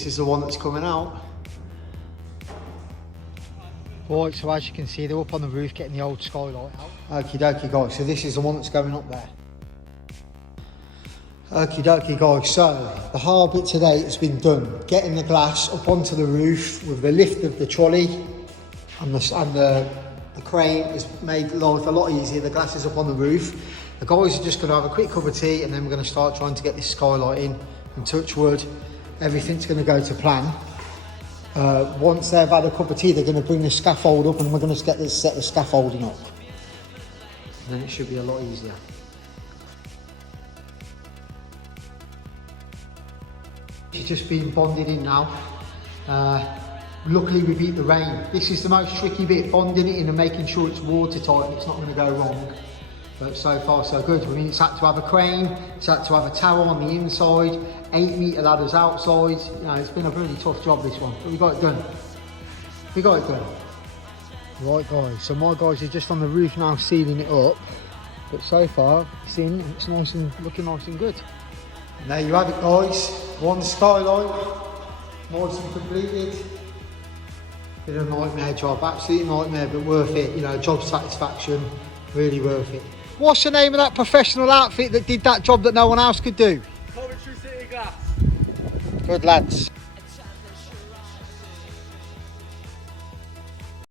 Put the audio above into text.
this is the one that's coming out. Right, so as you can see, they're up on the roof getting the old skylight out. Okie dokie guys, so this is the one that's going up there. Okie dokie guys, so the hard bit today has been done. Getting the glass up onto the roof with the lift of the trolley and the crane has made life a lot easier. The glass is up on the roof. The guys are just going to have a quick cup of tea and then we're going to start trying to get this skylight in, and touch wood, everything's going to go to plan. Once they've had a cup of tea, they're going to bring the scaffold up and we're going to set the scaffolding up. And then it should be a lot easier. It's just being bonded in now. Luckily we beat the rain. This is the most tricky bit, bonding it in and making sure it's watertight and it's not going to go wrong. But so far so good. I mean, it's had to have a crane, it's had to have a tower on the inside, 8-metre ladders outside. You know, it's been a really tough job, this one, but we got it done. We got it done. Right guys, so my guys are just on the roof now sealing it up. But so far, it's in, it's nice and looking nice and good. And there you have it guys, one skylight, nice and completed. Been a nightmare job, absolute nightmare, but worth it. You know, job satisfaction, really worth it. What's the name of that professional outfit that did that job that no one else could do? Coventry City Glass. Good lads.